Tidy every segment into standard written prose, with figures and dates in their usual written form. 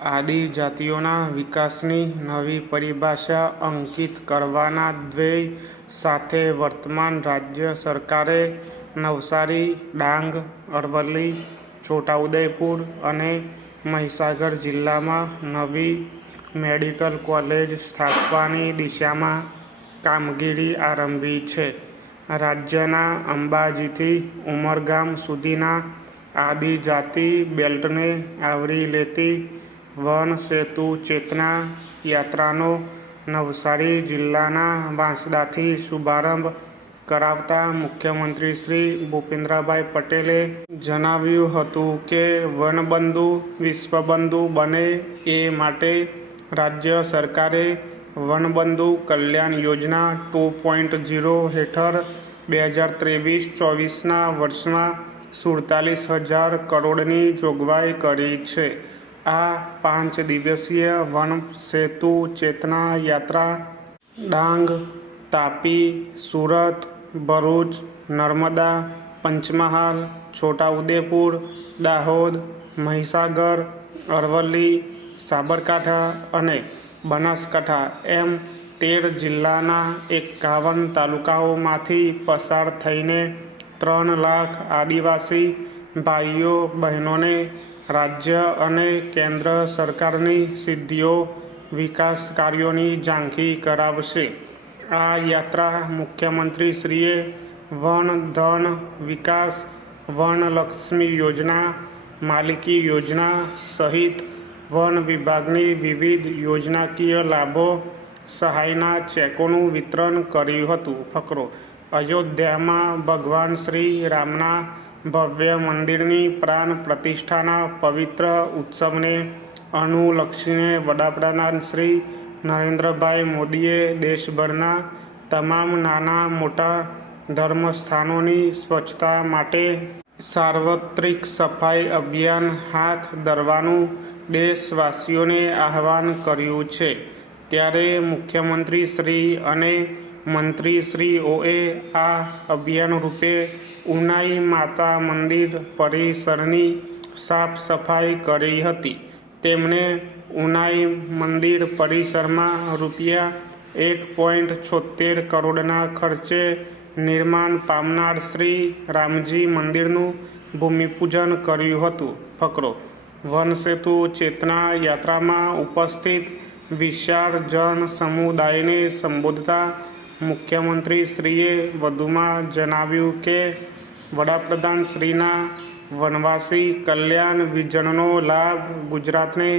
આદિજાતિઓના વિકાસની નવી પરિભાષા અંકિત કરવાના ધ્યેય સાથે વર્તમાન રાજ્ય સરકારે નવસારી, ડાંગ, અરવલ્લી, છોટાઉદેપુર અને મહીસાગર જિલ્લામાં નવી મેડિકલ કોલેજ સ્થાપવાની દિશામાં કામગીરી આરંભી છે. રાજ્યના અંબાજીથી ઉમરગામ સુધીના આદિજાતિ બેલ્ટને આવરી લેતી વન સેતુ ચેતના યાત્રાનો નવસારી જિલ્લાના વાંસદાથી શુભારંભ કરાવતા મુખ્યમંત્રી શ્રી ભૂપેન્દ્રભાઈ પટેલે જણાવ્યું હતું કે વનબંધુ વિશ્વબંધુ બને એ માટે રાજ્ય સરકારે વનબંધુ કલ્યાણ યોજના 2.0 હેઠળ 2023-24ના વર્ષમાં 47,000 કરોડની જોગવાઈ કરી છે. આ 5 દિવસીય વન સેતુ ચેતના યાત્રા ડાંગ, તાપી, સુરત, ભરૂચ, નર્મદા, પંચમહાલ, છોટાઉદેપુર, દાહોદ, મહીસાગર, અરવલ્લી, સાબરકાંઠા અને બનાસકાંઠા એમ 13 જિલ્લાના 51 તાલુકાઓમાંથી પસાર થઈને 3 લાખ આદિવાસી ભાઈઓ બહેનોને રાજ્ય અને કેન્દ્ર સરકારની સિદ્ધિઓ, વિકાસ કાર્યોની ઝાંખી કરાવશે. આ યાત્રા મુખ્યમંત્રીશ્રીએ વન ધન વિકાસ, વનલક્ષ્મી યોજના, માલિકી યોજના સહિત વન વિભાગની વિવિધ યોજનાકીય લાભો, સહાયના ચેકોનું વિતરણ કર્યું હતું. ફકરો: અયોધ્યામાં ભગવાન શ્રી રામના ભવ્ય મંદિરની પ્રાણ પ્રતિષ્ઠાના પવિત્ર ઉત્સવને અનુલક્ષીને વડાપ્રધાન શ્રી નરેન્દ્રભાઈ મોદીએ દેશભરના તમામ નાના મોટા ધર્મસ્થાનોની સ્વચ્છતા માટે સાર્વત્રિક સફાઈ અભિયાન હાથ ધરવાનું દેશવાસીઓને આહ્વાન કર્યું છે. ત્યારે મુખ્યમંત્રીશ્રી અને મંત્રીશ્રીઓએ આ અભિયાન રૂપે ઉનાઈ માતા મંદિર પરિસરની સાફ સફાઈ કરી હતી. તેમણે ઉનાઈ મંદિર પરિસરમાં રૂપિયા 1.76 કરોડના ખર્ચે નિર્માણ પામનાર શ્રી રામજી મંદિરનું ભૂમિપૂજન કર્યું હતું. ફકરો: વનસેતુ ચેતના યાત્રામાં ઉપસ્થિત વિશાળ જન સમુદાયને સંબોધતા મુખ્યમંત્રીશ્રીએ વધુમાં જણાવ્યું કે વડાપ્રધાનશ્રીના વનવાસી કલ્યાણ વિઝનનો લાભ ગુજરાતને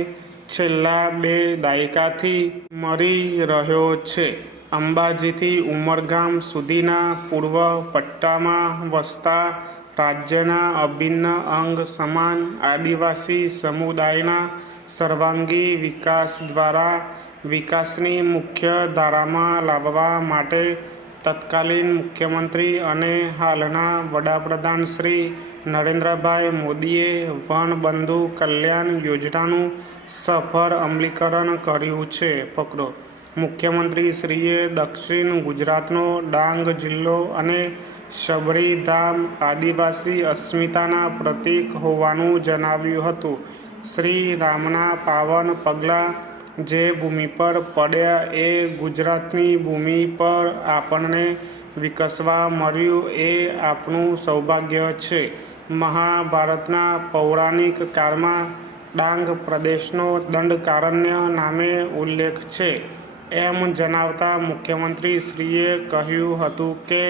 છેલ્લા 2 દાયકાથી મળી રહ્યો છે. અંબાજીથી ઉમરગામ સુધીના પૂર્વ પટ્ટામાં વસતા રાજ્યના અભિન્ન અંગ સમાન આદિવાસી સમુદાયના સર્વાંગી વિકાસ દ્વારા વિકાસની મુખ્ય ધારામાં લાવવા માટે તત્કાલીન મુખ્યમંત્રી અને હાલના વડાપ્રધાન શ્રી નરેન્દ્રભાઈ મોદીએ વનબંધુ કલ્યાણ યોજનાનું સફળ અમલીકરણ કર્યું છે. ફકરો: મુખ્યમંત્રીશ્રીએ દક્ષિણ ગુજરાતનો ડાંગ જિલ્લો અને સબરીધામ આદિવાસી અસ્મિતાના પ્રતીક હોવાનું જણાવ્યું હતું. શ્રી રામના પાવન પગલાં જે ભૂમિ પર પડ્યા એ ગુજરાતની ભૂમિ પર આપણને વિકસવા મળ્યું એ આપણું સૌભાગ્ય છે. મહાભારતના પૌરાણિક કાળમાં ડાંગ પ્રદેશનો દંડકારણ્ય નામે ઉલ્લેખ છે એમ જણાવતા મુખ્યમંત્રીશ્રીએ કહ્યું હતું કે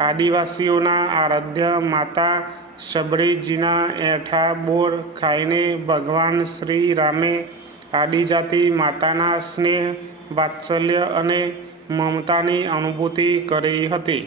આદિવાસીઓના આરાધ્ય માતા સબરીજીના એઠા બોર ખાઈને ભગવાન શ્રી રામે આદિજાતિ માતાના સ્નેહ, વાત્સલ્ય અને મમતાની અનુભૂતિ કરી હતી.